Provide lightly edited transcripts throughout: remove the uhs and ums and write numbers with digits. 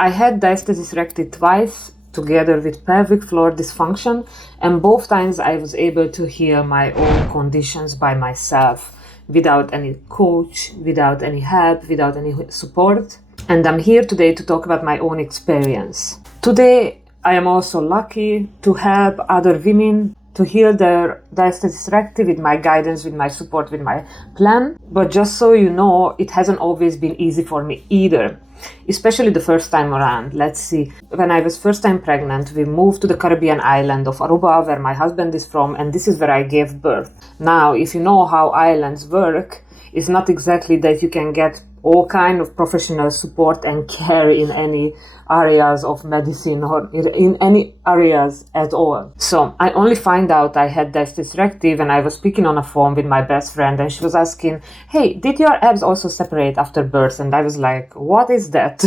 I had diastasis recti twice together with pelvic floor dysfunction, and both times I was able to heal my own conditions by myself without any coach, without any help, without any support. And I'm here today to talk about my own experience. Today, I am also lucky to help other women to heal their diastasis recti with my guidance, with my support, with my plan. But just so you know, it hasn't always been easy for me either, especially the first time around. Let's see. When I was first time pregnant, we moved to the Caribbean island of Aruba, where my husband is from, and this is where I gave birth. Now, if you know how islands work, it's not exactly that you can get all kind of professional support and care in any areas of medicine or in any areas at all. So I only find out I had diastasis recti when I was speaking on a phone with my best friend, and she was asking, hey, did your abs also separate after birth? And I was like, what is that?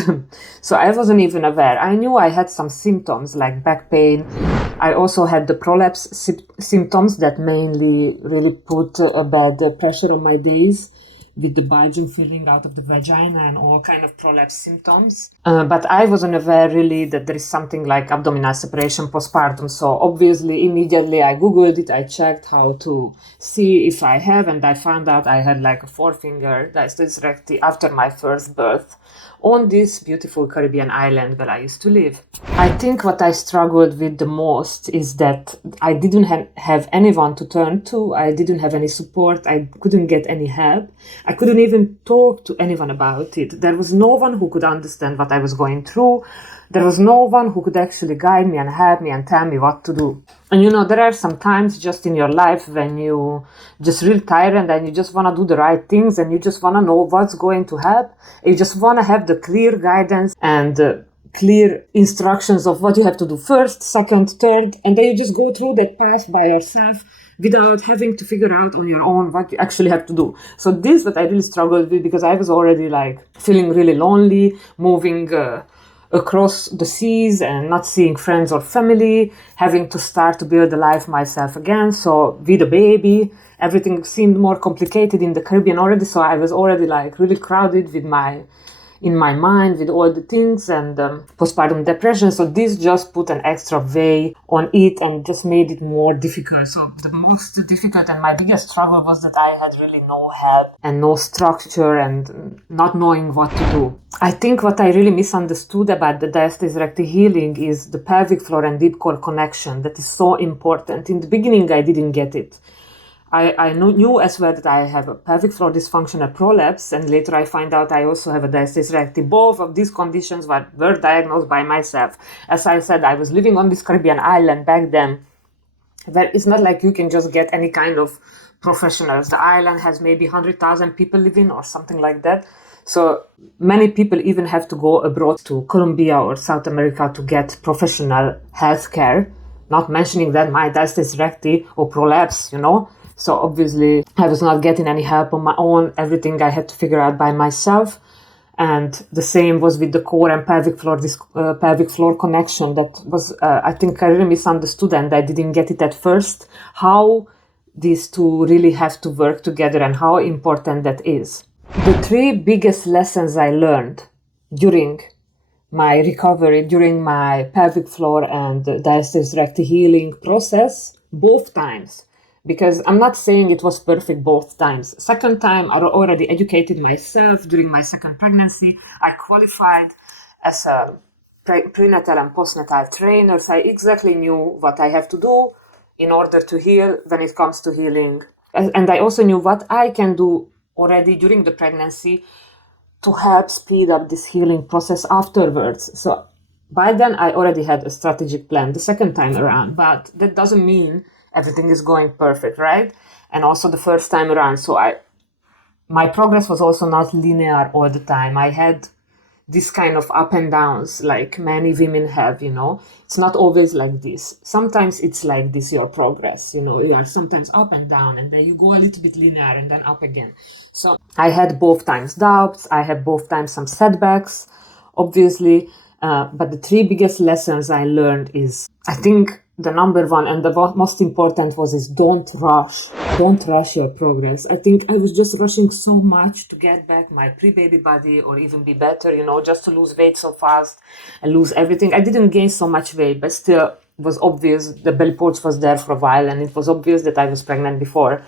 So I wasn't even aware. I knew I had some symptoms like back pain. I also had the prolapse symptoms that mainly really put a bad pressure on my days, with the bulging feeling out of the vagina and all kind of prolapse symptoms. But I wasn't aware really that there is something like abdominal separation postpartum. So obviously, immediately I Googled it, I checked how to see if I have, and I found out I had like a 4-finger diastasis recti after my first birth on this beautiful Caribbean island where I used to live. I think what I struggled with the most is that I didn't have anyone to turn to. I didn't have any support. I couldn't get any help. I couldn't even talk to anyone about it. There was no one who could understand what I was going through. There was no one who could actually guide me and help me and tell me what to do. And you know, there are some times just in your life when you just really tired and you just want to do the right things and you just want to know what's going to help. You just want to have the clear guidance and clear instructions of what you have to do first, second, third, and then you just go through that path by yourself without having to figure out on your own what you actually have to do. So this is what I really struggled with, because I was already like feeling really lonely, moving across the seas and not seeing friends or family, having to start to build a life myself again. So with a baby, everything seemed more complicated in the Caribbean already. So I was already like really crowded with in my mind with all the things and postpartum depression. So this just put an extra weight on it and just made it more difficult. So the most difficult and my biggest struggle was that I had really no help and no structure and not knowing what to do. I think what I really misunderstood about the diastasis recti healing is the pelvic floor and deep core connection. That is so important. In the beginning, I didn't get it. I knew as well that I have a pelvic floor dysfunction, a prolapse, and later I find out I also have a diastasis recti. Both of these conditions were diagnosed by myself. As I said, I was living on this Caribbean island back then, where it's not like you can just get any kind of professionals. The island has maybe 100,000 people living or something like that. So many people even have to go abroad to Colombia or South America to get professional health care, not mentioning that my diastasis recti or prolapse, you know. So obviously I was not getting any help on my own. Everything I had to figure out by myself. And the same was with the core and pelvic floor connection. That was, I think I really misunderstood and I didn't get it at first, how these two really have to work together and how important that is. The 3 biggest lessons I learned during my recovery, during my pelvic floor and diastasis recti healing process, both times, because I'm not saying it was perfect both times. Second time, I already educated myself during my second pregnancy. I qualified as a prenatal and postnatal trainer, so I exactly knew what I have to do in order to heal when it comes to healing. And I also knew what I can do already during the pregnancy to help speed up this healing process afterwards. So by then, I already had a strategic plan the second time around, but that doesn't mean everything is going perfect, right? And also the first time around. So my progress was also not linear all the time. I had this kind of up and downs like many women have, you know. It's not always like this. Sometimes it's like this, your progress, you know. You are sometimes up and down and then you go a little bit linear and then up again. So I had both times doubts. I had both times some setbacks, obviously. But the 3 biggest lessons I learned is, I think the number one and the most important is don't rush your progress. I think I was just rushing so much to get back my pre-baby body or even be better, just to lose weight so fast and lose everything. I didn't gain so much weight, but still it was obvious the belly porch was there for a while, and it was obvious that I was pregnant before.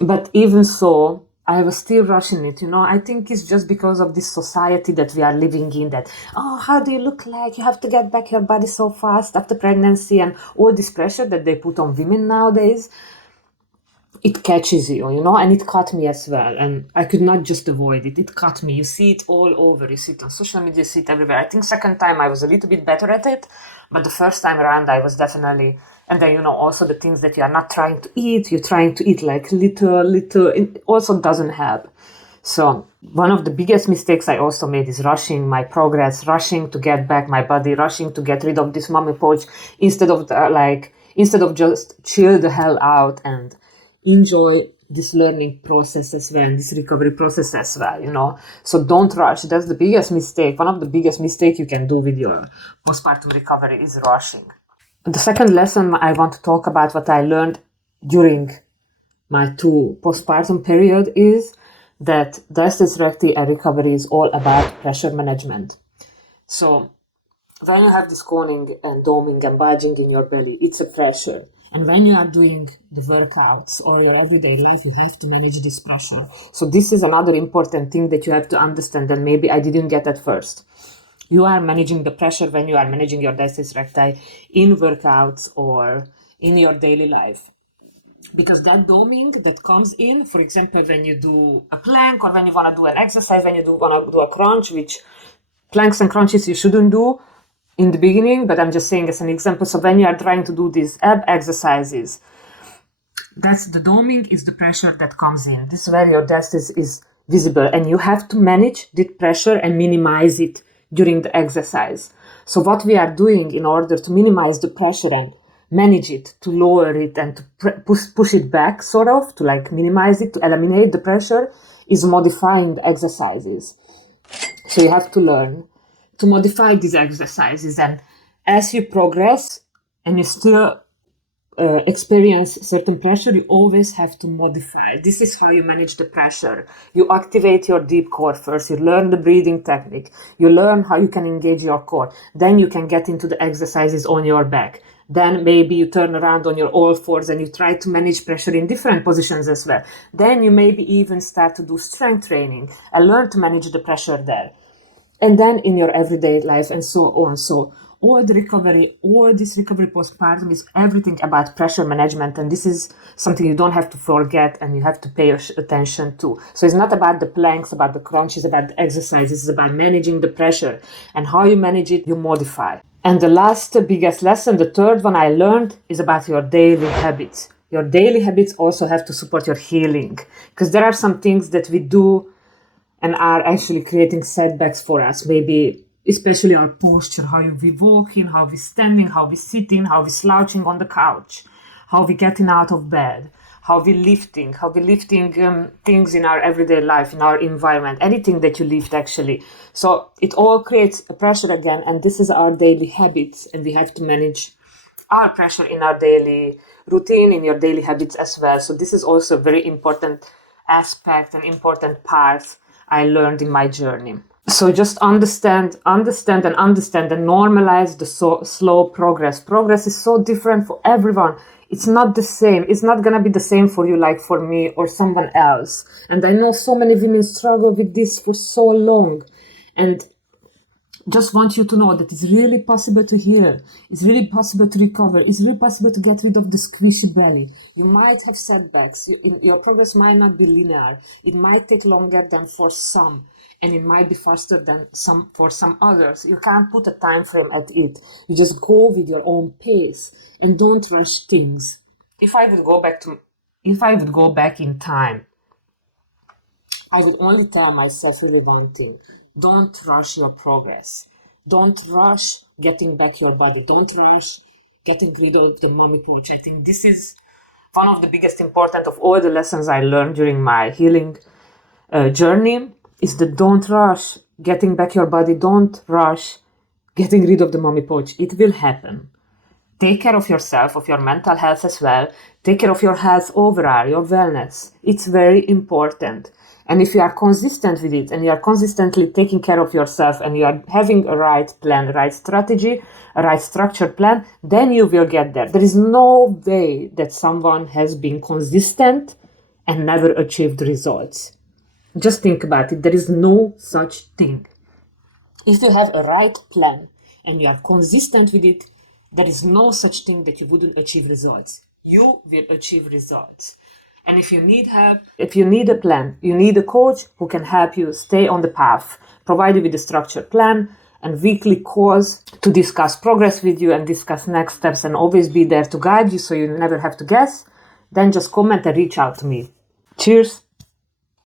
But even so, I was still rushing it, I think it's just because of this society that we are living in, that, oh, how do you look like? You have to get back your body so fast after pregnancy, and all this pressure that they put on women nowadays. It catches you, and it caught me as well. And I could not just avoid it. It caught me. You see it all over. You see it on social media, you see it everywhere. I think second time I was a little bit better at it, but the first time around I was definitely... And then, also the things that you are not trying to eat, you're trying to eat like little, it also doesn't help. So one of the biggest mistakes I also made is rushing my progress, rushing to get back my body, rushing to get rid of this mommy pouch, instead of just chill the hell out and enjoy this learning process as well, and this recovery process as well, So don't rush. That's the biggest mistake. One of the biggest mistakes you can do with your postpartum recovery is rushing. The second lesson I want to talk about, what I learned during my 2 postpartum period, is that diastasis recti and recovery is all about pressure management. So when you have this 𝐾𝐭 and doming and bulging in your belly, it's a pressure. And when you are doing the workouts or your everyday life, you have to manage this pressure. So this is another important thing that you have to understand, and maybe I didn't get at first. You are managing the pressure when you are managing your diastasis recti in workouts or in your daily life. Because that doming that comes in, for example, when you do a plank or when you want to do an exercise, when you want to do a crunch, which planks and crunches you shouldn't do in the beginning, but I'm just saying as an example. So when you are trying to do these ab exercises, that's the doming, is the pressure that comes in. This is where your diastasis is visible, and you have to manage the pressure and minimize it during the exercise. So what we are doing in order to minimize the pressure and manage it, to lower it and to push it back, sort of, to like minimize it, to eliminate the pressure, is modifying the exercises. So you have to learn to modify these exercises, and as you progress and you still experience certain pressure, you always have to modify. This is how you manage the pressure. You activate your deep core first. You learn the breathing technique. You learn how you can engage your core. Then you can get into the exercises on your back. Then maybe you turn around on your all fours and you try to manage pressure in different positions as well. Then you maybe even start to do strength training and learn to manage the pressure there. And then in your everyday life and so on. So all this recovery postpartum is everything about pressure management, and this is something you don't have to forget and you have to pay attention to. So it's not about the planks, about the crunches, about the exercises. It's about managing the pressure, and how you manage it, you modify. And the last biggest lesson, the third one I learned, is about your daily habits. Your daily habits also have to support your healing, because there are some things that we do and are actually creating setbacks for us. Maybe especially our posture, how we walking, how we standing, how we sitting, how we slouching on the couch, how we getting out of bed, how we lifting things in our everyday life, in our environment, anything that you lift actually. So it all creates a pressure again, and this is our daily habits, and we have to manage our pressure in our daily routine, in your daily habits as well. So this is also a very important aspect, an important part I learned in my journey. So just understand and normalize the slow progress. Progress is so different for everyone. It's not the same. It's not going to be the same for you like for me or someone else. And I know so many women struggle with this for so long. And just want you to know that it's really possible to heal. It's really possible to recover. It's really possible to get rid of the squishy belly. You might have setbacks. Your progress might not be linear. It might take longer than for some, and it might be faster than for some others. You can't put a time frame at it. You just go with your own pace and don't rush things. If I would go back in time, I would only tell myself really one thing. Don't rush your progress. Don't rush getting back your body. Don't rush getting rid of the mommy pouch. I think this is one of the biggest important of all the lessons I learned during my healing journey, is that don't rush getting back your body. Don't rush getting rid of the mommy pouch. It will happen. Take care of yourself, of your mental health as well. Take care of your health overall, your wellness. It's very important. And if you are consistent with it and you are consistently taking care of yourself and you are having a right plan, right strategy, a right structured plan, then you will get there. There is no way that someone has been consistent and never achieved results. Just think about it. There is no such thing. If you have a right plan and you are consistent with it, there is no such thing that you wouldn't achieve results. You will achieve results. And if you need help, if you need a plan, you need a coach who can help you stay on the path, provide you with a structured plan and weekly calls to discuss progress with you and discuss next steps and always be there to guide you so you never have to guess, then just comment and reach out to me. Cheers!